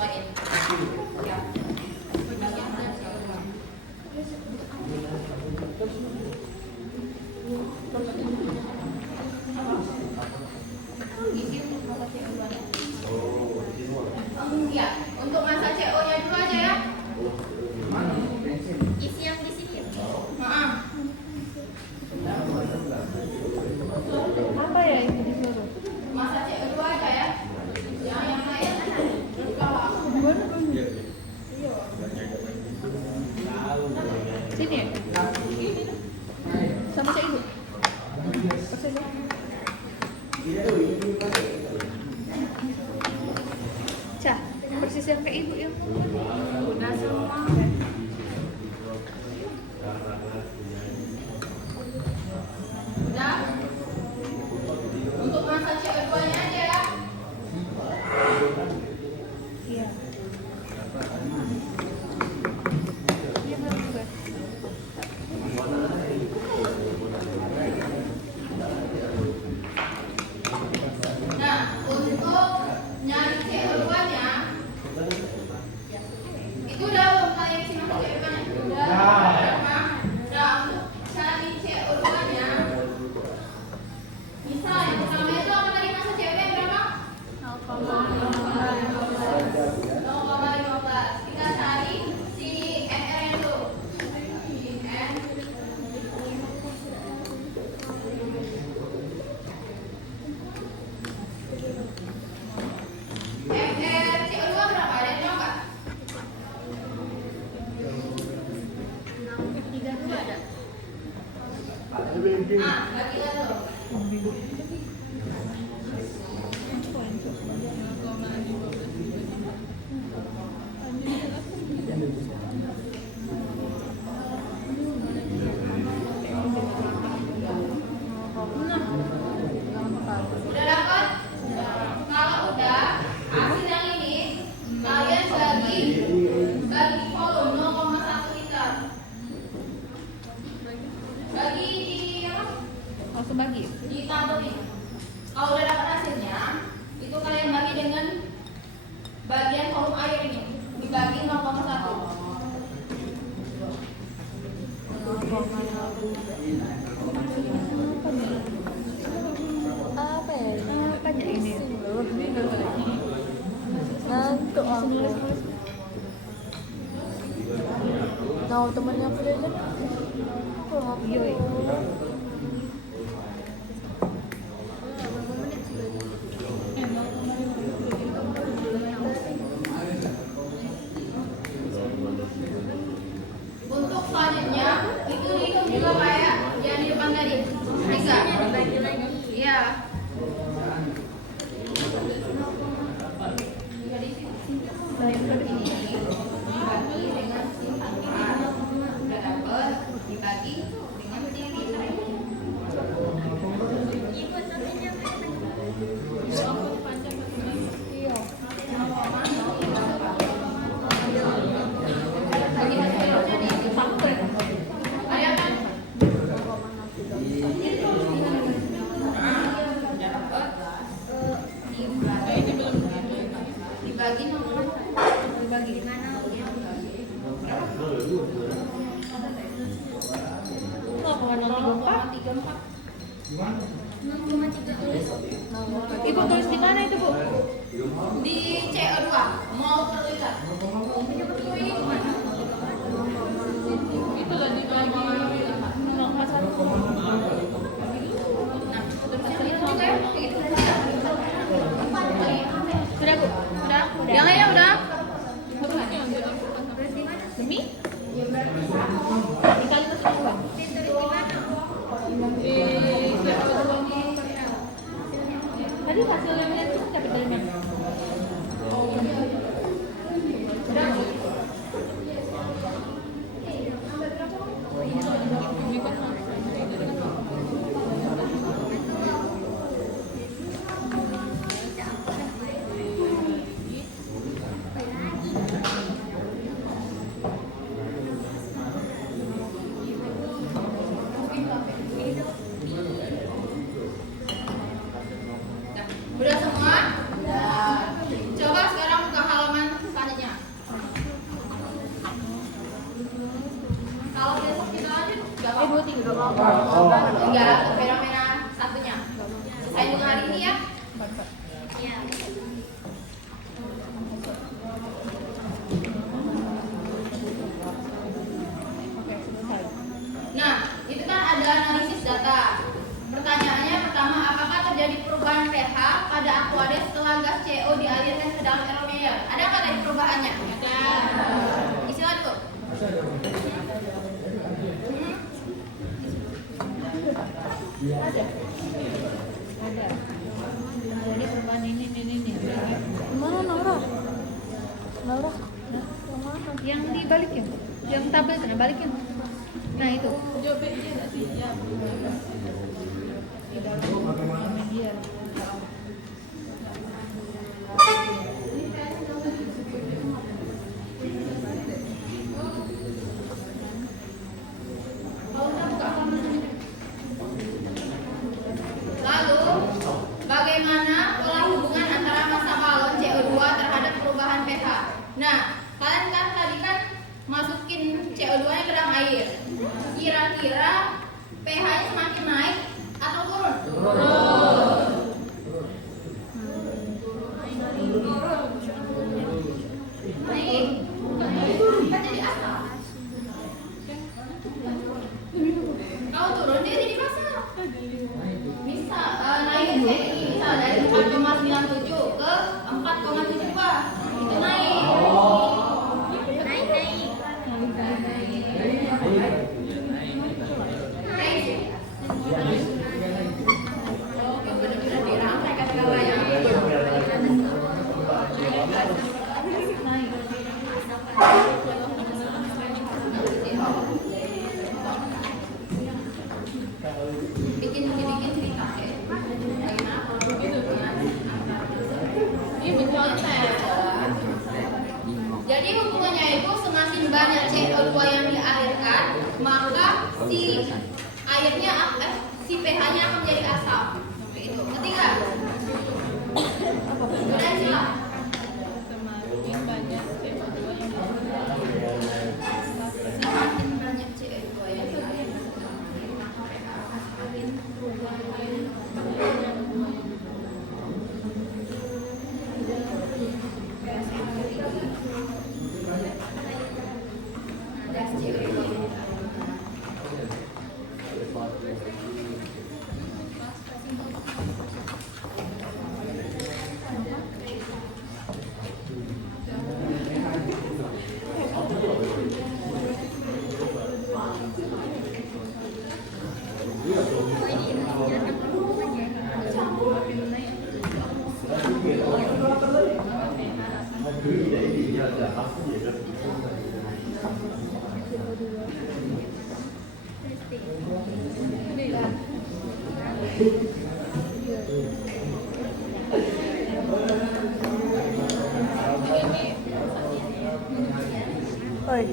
sesuaiin. Ya. Ya, untuk masa CO-nya dulu aja ya. Isi yang di sini. Apa ya ini disuruh? Masa CO2 aja ya. Yang lain Sini ya? Sama cek ibu. Persis ya? Cah, persis yang kayak ibu ya? udah semua. Udah. Untuk masa CO2-nya aja ya. Iya. Iya, bagus juga. Nah, untuk nyari CO2-nya itu udah mulai simak CO2-nya. Udah. Nah, untuk cari CO2-nya misal yang pertama itu apa tadi masa CO2 berapa? 0,15. Kita cari si NR itu. N MR CO2 berapa? Ada yang tahu nggak? 32 ada. Bagi satu. Udah dapat? Kalau udah, hasil yang ini kalian bagi volume 0,1 liter. Bagi di apa? Langsung bagi. Di tabel nih. Kalau udah dapat hasilnya, itu kalian bagi dengan bagian volume air ini dibagi 0,1. Apa ya? Apanya ini? Ngantuk aku. Nah, temannya aku jajan. Iya. Untuk selanjutnya itu dihitung juga Pak ya, yang di depan tadi 3. Iya. Dibagi dengan si tambahan. Udah dapat, dibagi dengan si liter ini. Iya. Bagi hasilnya di Sampai. ada kan? Dibagi nomor dibagi di mana? Ibu tulis di mana itu, Bu? Di CO2 mau per liter. Itu lah dibagi 0,1. Nah, hasilnya juga ya, kayak gitu. Sudah, Bu? Udah? Yang lainnya udah? Demi? Dikali masuk uang. Tadi hasil yang lihat itu dapat dari mana? Enggak, fenomena satunya. Selesai untuk hari ini ya. Nah, itu kan ada analisis data. Pertanyaannya pertama, apakah terjadi perubahan pH pada Aquarius setelah gas CO dialirkan ke dalam aeromedial? Ada nggak tadi perubahannya? Ada. Istilah tuh. Ada. Jadi perubahan ini. Mana Laura? Laura? Nah, yang dibalikin, yang tabel itu, balikin. Nah itu. Di dalam media. Lalu, bagaimana pola hubungan antara massa balon CO2 terhadap perubahan pH? Nah, kalian kan tadi kan masukin CO2-nya ke dalam air. Kira-kira pH-nya semakin naik atau turun? Naik. Kan jadi asam. Kalau turun dia jadi basa. Bisa naik bisa dari 4,97 ke 4,72. Itu naik. Oke, benar-benar dirangkai kata-katanya. Bikin cerita ya. Bagaimana kalau ini contoh. Jadi hubungannya itu semakin banyak CO2 yang dialirkan, maka si pH-nya akan menjadi asam. Oke, itu. Ketiga. Udah silah. Semakin banyak CO2 yang dialirkan, maka pH akan semakin berubah. Oi,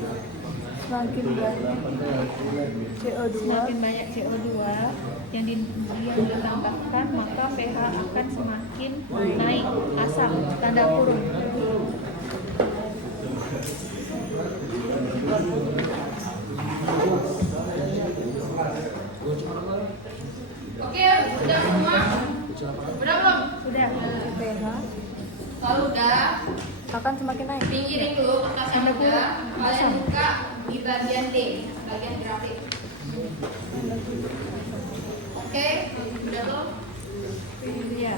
semakin banyak CO2 yang ditambahkan, maka pH akan semakin naik, asam, tanda kurung. Oke, udah semua? Udah belum? Sudah. pH Kalau udah, akan semakin naik. pinggirin dulu kertasnya udah. Kalian buka di bagian D, bagian grafik. Oke, udah belum? Ya.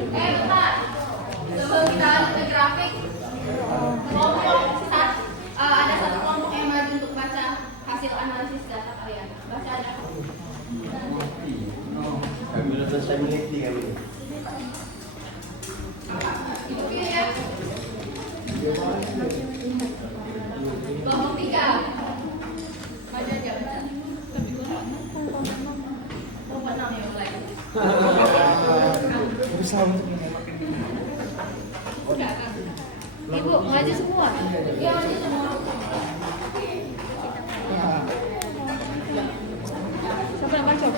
Bentar. Sebelum kita lanjut ke grafik, ada satu kelompok yang maju untuk baca hasil analisis data kalian. Baca ada. Itu dia ya. Kelompok 3. Maju aja. Kelompok 6 ya mulai. Udah kan? Ibu, maju semua. Iya, maju semua. Siapa yang baca?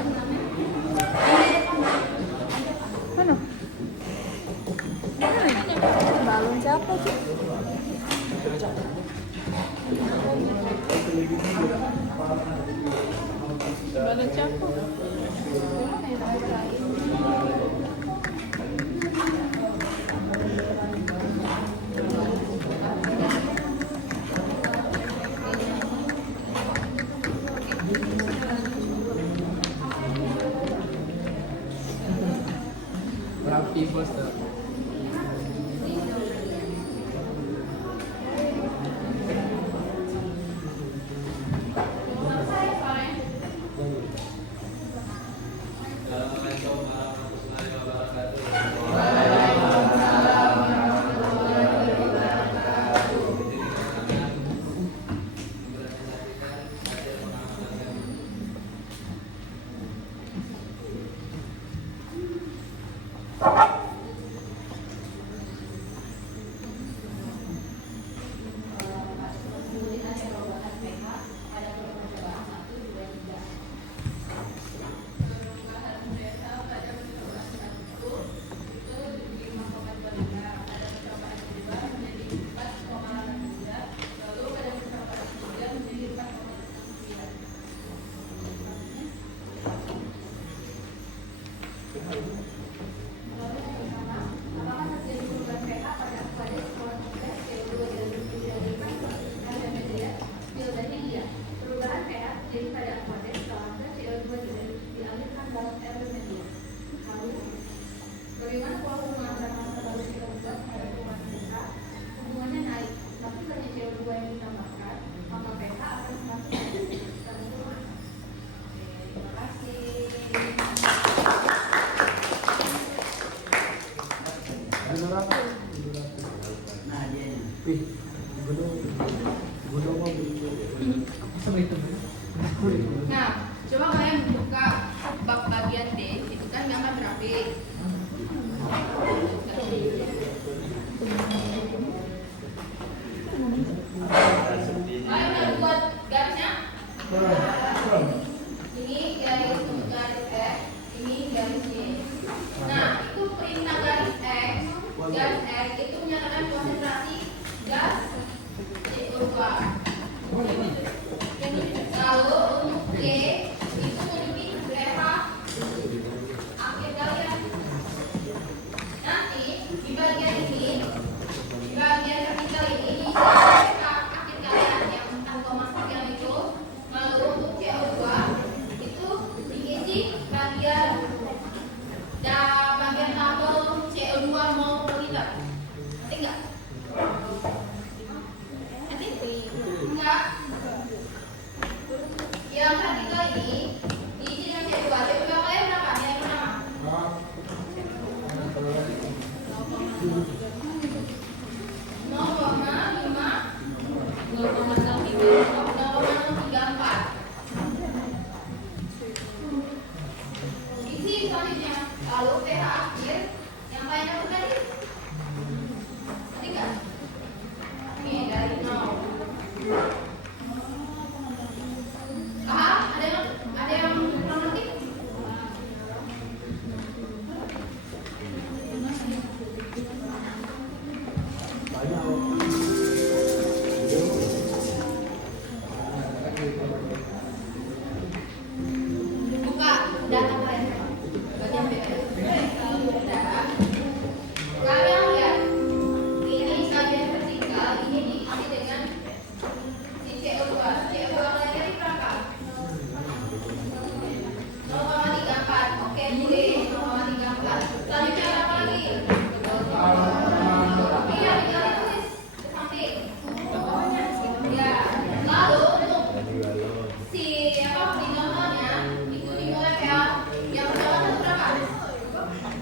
aku. Rapi bos tuh. Nah, coba kalian buka bab bagian D, itu kan gambar grafik. Kalian udah buat garisnya? Ini garis untuk garis X, ini garis Y. Nah, itu perintah garis X itu menyatakan konsentrasi gas CO2. Lalu untuk G itu menunjukkan pH akhir kalian. Nanti di bagian ini, di bagian vertikal ini pH akhir kalian yang 4,1 itu. Lalu untuk CO2 itu diisi bagian tabel CO2 mol per liter. Ngerti nggak? Ngerti? Enggak. Yang vertikal ini diisi dengan CO2. CO2 kalian berapa? Yang pertama 0,634. Isi selanjutnya. Lalu pH akhir yang paling dapat tadi. Ngerti nggak? Ini dari 0. Paham? Ada yang belum ngerti? Buka data kalian. Bagian B. Udah. Kalian lihat. Ini bagian vertikal, ini diisi dengan si CO2. CO2 kalian cari berapa? 0,34. Oke, boleh 0,34. Selanjutnya apa lagi? Iya, tinggal ditulis ke samping. Ya, lalu untuk si pertimbangannya itu dimulai pH yang pertama itu berapa?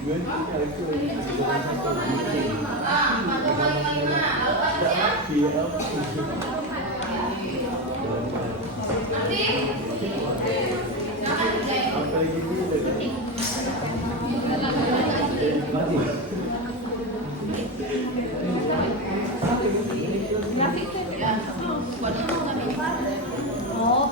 4,55. Lalu lanjutnya nanti jangan dicek. Ya, buat apa nggak? Oh.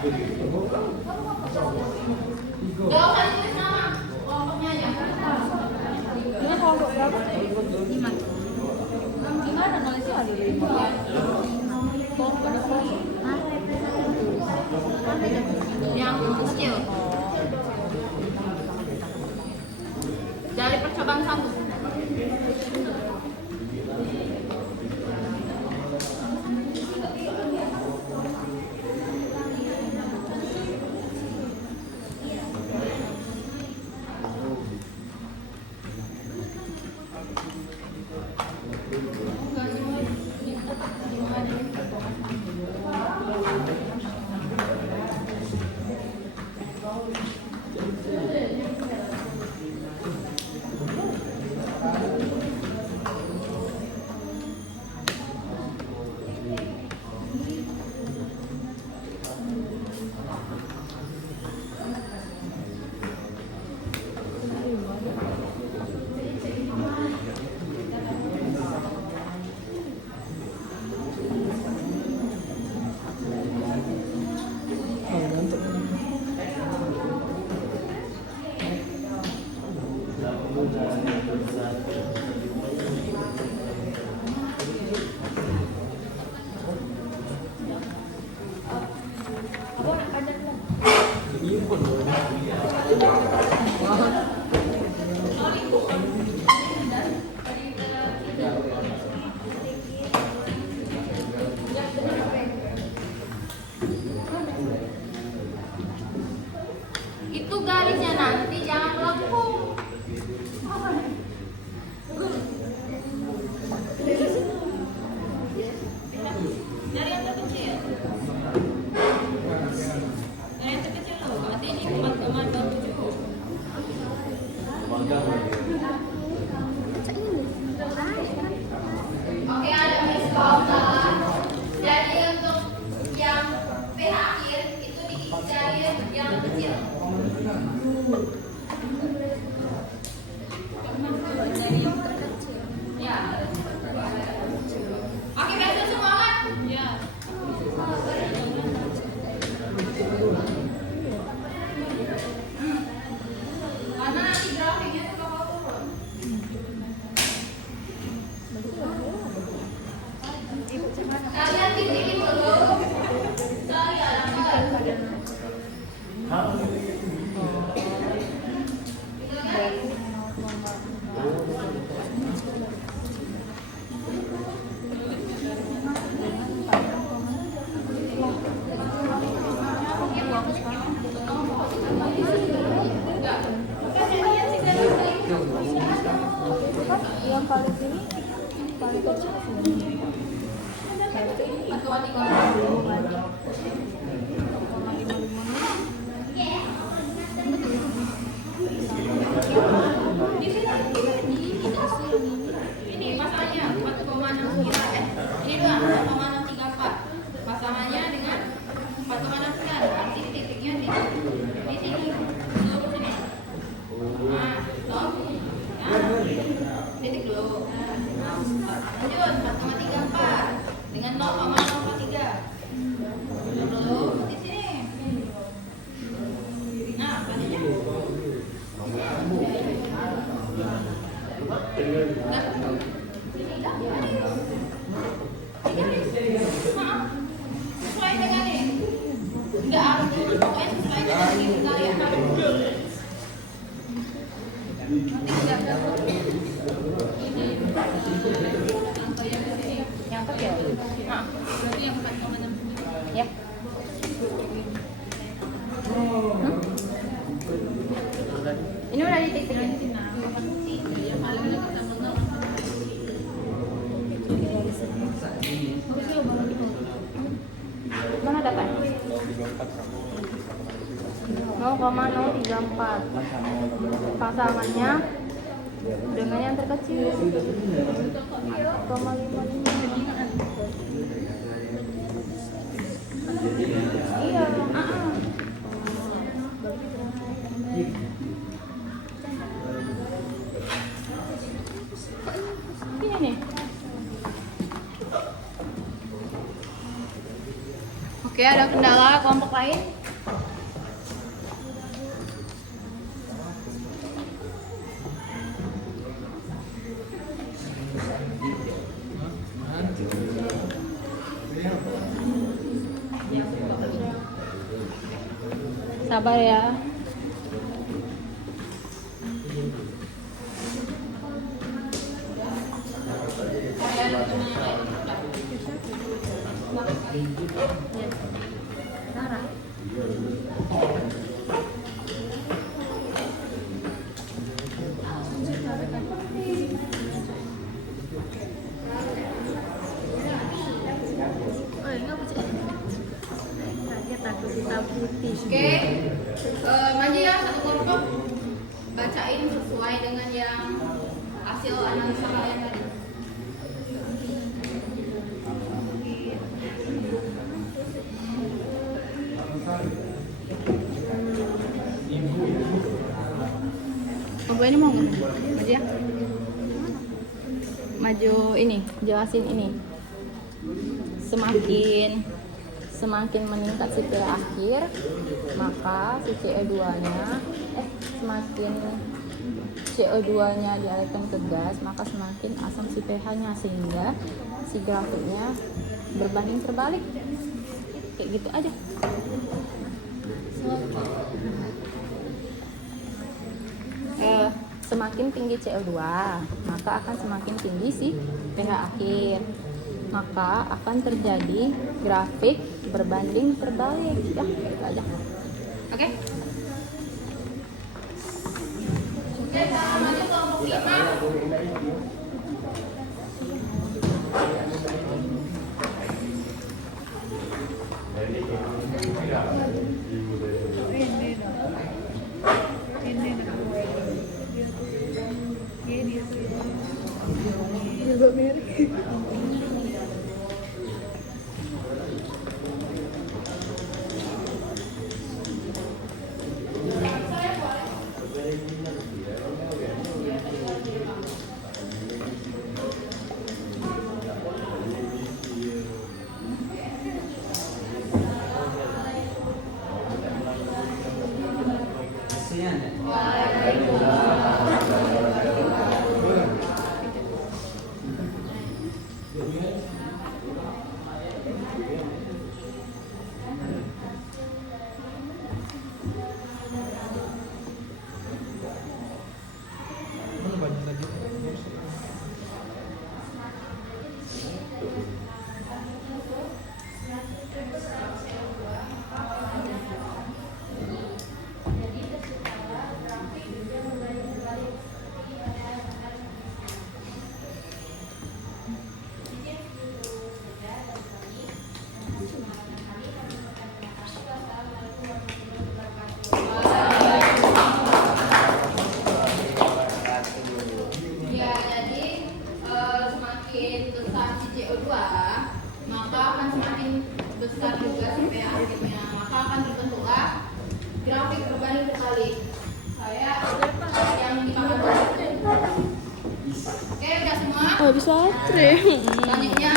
Gak usah ditulis nama, kelompoknya aja. Ini kelompok berapa? Gimana nulisnya? Yang kecil. Dari percobaan 1. Itu garisnya nanti jangan melengkung. Dari yang terkecil. Dari yang terkecil loh. Berarti ini 4,27. Oke, ada miss salah. Jadi untuk yang pH akhir itu dicari yang kecil. Ya. Oke, besok semua kan? Ya. Karena nanti grafiknya tuh bakal turun. Kalian titik dulu. Saya Yang paling sini paling kecil sini. ini pasalnya 4,63 ini dua 4,634 pasangannya dengan 4,69 berarti titiknya di sini seluruh sini. Nah, stop. Nah, titik dulu. Lanjut 4,34 dengan 0,03. Dulu di sini. Nah, selanjutnya. Maaf, sesuai dengan ini. Enggak harus pokoknya sesuai dengan ini kalian. Yang kecil. Nah, berarti yang 4,6. Ya. Ini udah di titik ya? Mana dapat? 0,034. Pasangannya dengan yang terkecil 0,55. Iya. Ini nih. Oke, Oke, ada kendala kelompok lain? Sabar ya. Oke, maju ya satu kelompok, bacain sesuai dengan yang hasil analisa kalian tadi. Kelompok ini mau nggak? Maju ya. Maju ini, jelasin ini. Semakin meningkat si pH akhir, maka si CO2-nya semakin CO2-nya dialirkan ke gas, maka semakin asam si pH-nya, sehingga si grafiknya berbanding terbalik. Kayak gitu aja. Semakin tinggi CO2, maka akan semakin tinggi si pH akhir. Maka akan terjadi grafik berbanding terbalik. Ya, gitu aja. Oke? Oke, kita lanjut kelompok 5. besar juga sampai akhirnya, maka akan terbentuklah grafik berbanding terbalik kayak yang dipakai. Oke, udah semua? Oh, bisa. Selanjutnya